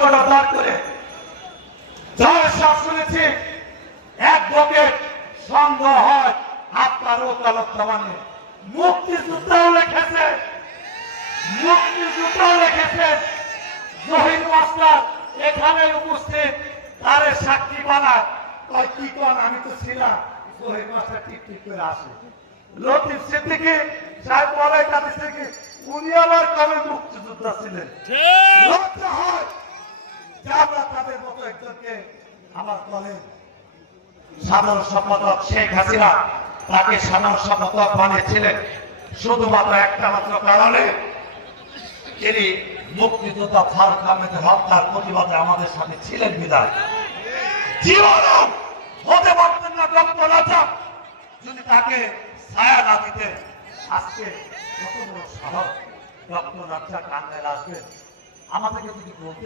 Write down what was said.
বাক্যটা পাঠ করে যার সব শুনেছি এক বকেট সন্দেহ হয় আপনার ওকালত মানে মুক্তিযোদ্ধাও লিখেছে, মুক্তিযোদ্ধাও লিখেছে জহির মাস্টার এখানে উপস্থিত তারে সাক্ষী বানায় কয় কি কোন আমি তো ছিলাম জহির মাস্টার টিক টিক করে আসে লতিফ সিদ্দিকী সাহেব বলে কাদের থেকে উনি আবার কবে মুক্তিযোদ্ধা ছিলেন লজ্জা হয় যে আমরা তাদের মতো একজনকে আমার দলের সাধারণ সম্পাদক শেখ হাসিনা তাকে সাধারণ সম্পাদক বানিয়েছিলেন শুধুমাত্র একটা মাত্র কারণে তিনি মুক্তিযোদ্ধা ফারুক আহমেদের হত্যার প্রতিবাদে আমাদের সাথে ছিলেন বিদায় জীবনও হতে পারতেন না ডক্টর রাজাব যদি তাকে ছায়া না দিতেন আজকে কত বড় সাহস ডক্টর রাজাব কান্দায় আসবেন আমাদেরকে যদি বলতে